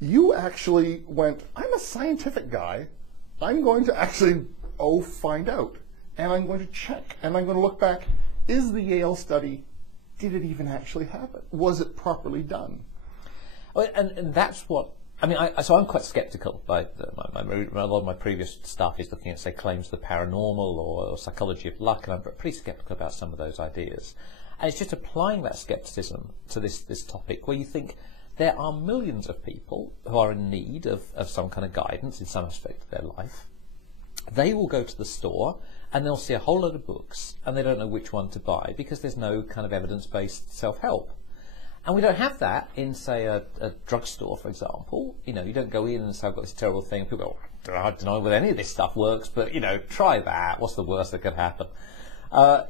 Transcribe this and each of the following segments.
You actually went, I'm a scientific guy. I'm going to actually, find out. And I'm going to check. And I'm going to look back. Is the Yale study, did it even actually happen? Was it properly done? Well, and that's what, I mean, so I'm quite sceptical. A lot of my previous stuff is looking at, say, claims of the paranormal or psychology of luck, and I'm pretty sceptical about some of those ideas. And it's just applying that skepticism to this topic, where you think there are millions of people who are in need of some kind of guidance in some aspect of their life. They will go to the store and they'll see a whole load of books and they don't know which one to buy because there's no kind of evidence-based self-help. And we don't have that in, say, a drugstore, for example. You know, you don't go in and say, I've got this terrible thing. People go, I don't know whether any of this stuff works, but, you know, try that. What's the worst that could happen?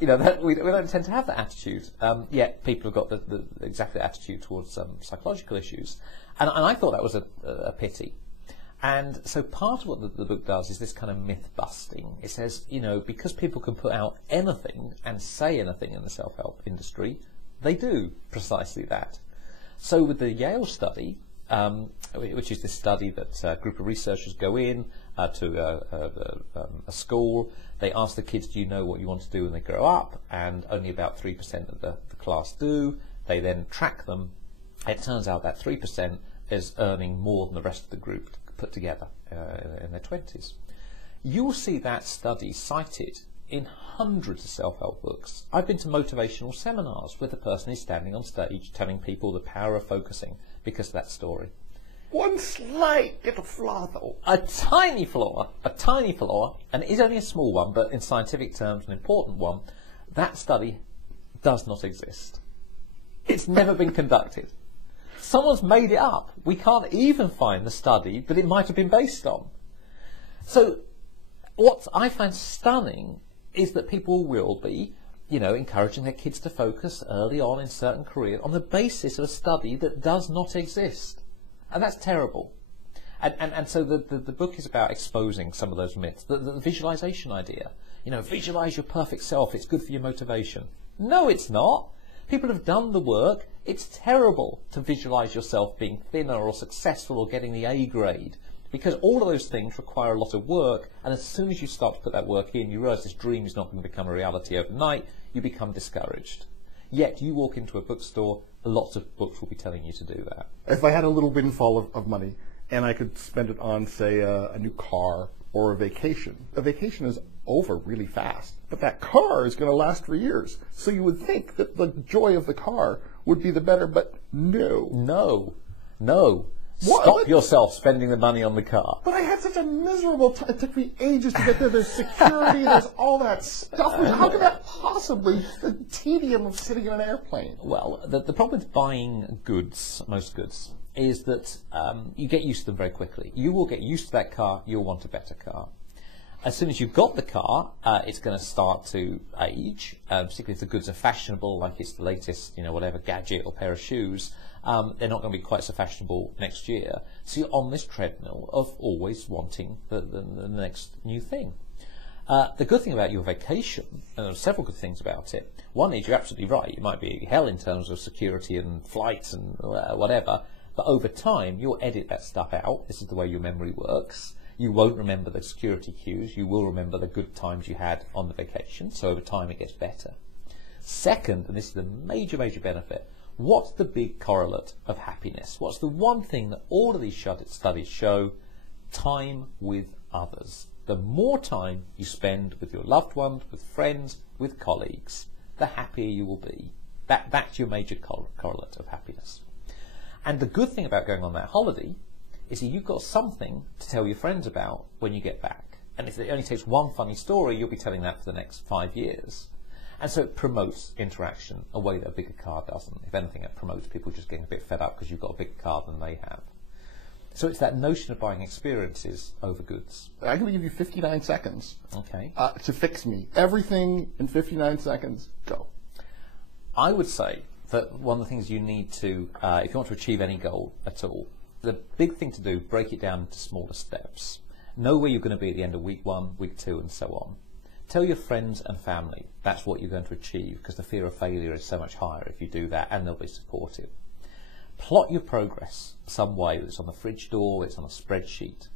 We don't tend to have that attitude. Yet people have got the exact attitude towards psychological issues. And I thought that was a pity. And so part of what the book does is this kind of myth busting. It says, you know, because people can put out anything and say anything in the self-help industry, they do precisely that. So with the Yale study, which is this study that a group of researchers go in to a school, they ask the kids, do you know what you want to do when they grow up? And only about 3% of the class do. They then track them. It turns out that 3% is earning more than the rest of the group put together in their 20s. You'll see that study cited in hundreds of self-help books. I've been to motivational seminars where the person is standing on stage telling people the power of focusing because of that story. One slight little flaw, though. A tiny flaw, and it is only a small one, but in scientific terms an important one. That study does not exist. It's never been conducted. Someone's made it up. We can't even find the study that it might have been based on. So what I find stunning is that people will be, you know, encouraging their kids to focus early on in certain careers on the basis of a study that does not exist. And that's terrible. And so the book is about exposing some of those myths. The visualization idea. You know, visualize your perfect self. It's good for your motivation. No, it's not. People have done the work. It's terrible to visualize yourself being thinner or successful or getting the A grade, because all of those things require a lot of work, and as soon as you start to put that work in, you realize this dream is not going to become a reality overnight, you become discouraged. Yet you walk into a bookstore, lots of books will be telling you to do that. If I had a little windfall of money and I could spend it on, say, a new car or a vacation is over really fast, but that car is going to last for years. So you would think that the joy of the car would be the better, but no. Stop yourself spending the money on the car. But I had such a miserable time. It took me ages to get there. There's security, there's all that stuff. How could that possibly, the tedium of sitting in an airplane? Well, the problem with buying goods, most goods, is that you get used to them very quickly. You will get used to that car, you'll want a better car. As soon as you've got the car, it's going to start to age, particularly if the goods are fashionable, like it's the latest, you know, whatever gadget or pair of shoes. They're not going to be quite so fashionable next year. So you're on this treadmill of always wanting the next new thing. The good thing about your vacation, and there are several good things about it. One is, you're absolutely right, it might be hell in terms of security and flights and whatever, but over time you'll edit that stuff out. This is the way your memory works. You won't remember the security cues, you will remember the good times you had on the vacation, so over time it gets better. Second, and this is the major benefit, what's the big correlate of happiness? What's the one thing that all of these studies show? Time with others. The more time you spend with your loved ones, with friends, with colleagues, the happier you will be. That's your major correlate of happiness. And the good thing about going on that holiday is that you've got something to tell your friends about when you get back. And if it only takes one funny story, you'll be telling that for the next 5 years. And so it promotes interaction a way that a bigger car doesn't. If anything, it promotes people just getting a bit fed up because you've got a bigger car than they have. So it's that notion of buying experiences over goods. I'm going to give you 59 seconds okay. To fix me. Everything in 59 seconds, go. I would say that one of the things you need to, if you want to achieve any goal at all, the big thing to do, break it down into smaller steps. Know where you're going to be at the end of week 1, week 2, and so on. Tell your friends and family that's what you're going to achieve, because the fear of failure is so much higher if you do that, and they'll be supportive. Plot your progress some way, whether it's on the fridge door, whether it's on a spreadsheet.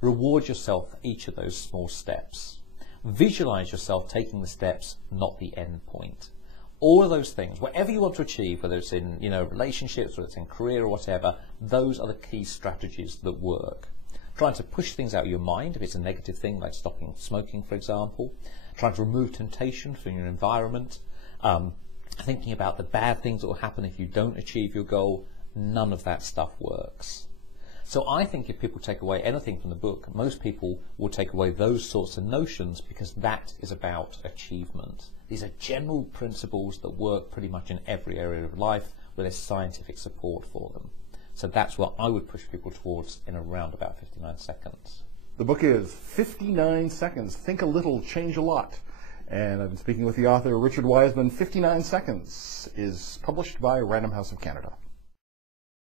Reward yourself for each of those small steps. Visualize yourself taking the steps, not the end point. All of those things, whatever you want to achieve, whether it's in relationships, whether it's in career or whatever, those are the key strategies that work. Trying to push things out of your mind, if it's a negative thing like stopping smoking, for example. Trying to remove temptation from your environment. Thinking about the bad things that will happen if you don't achieve your goal. None of that stuff works. So I think if people take away anything from the book, most people will take away those sorts of notions, because that is about achievement. These are general principles that work pretty much in every area of life where there's scientific support for them. So that's what I would push people towards in around about 59 seconds. The book is 59 Seconds, Think a Little, Change a Lot. And I've been speaking with the author, Richard Wiseman. 59 Seconds is published by Random House of Canada.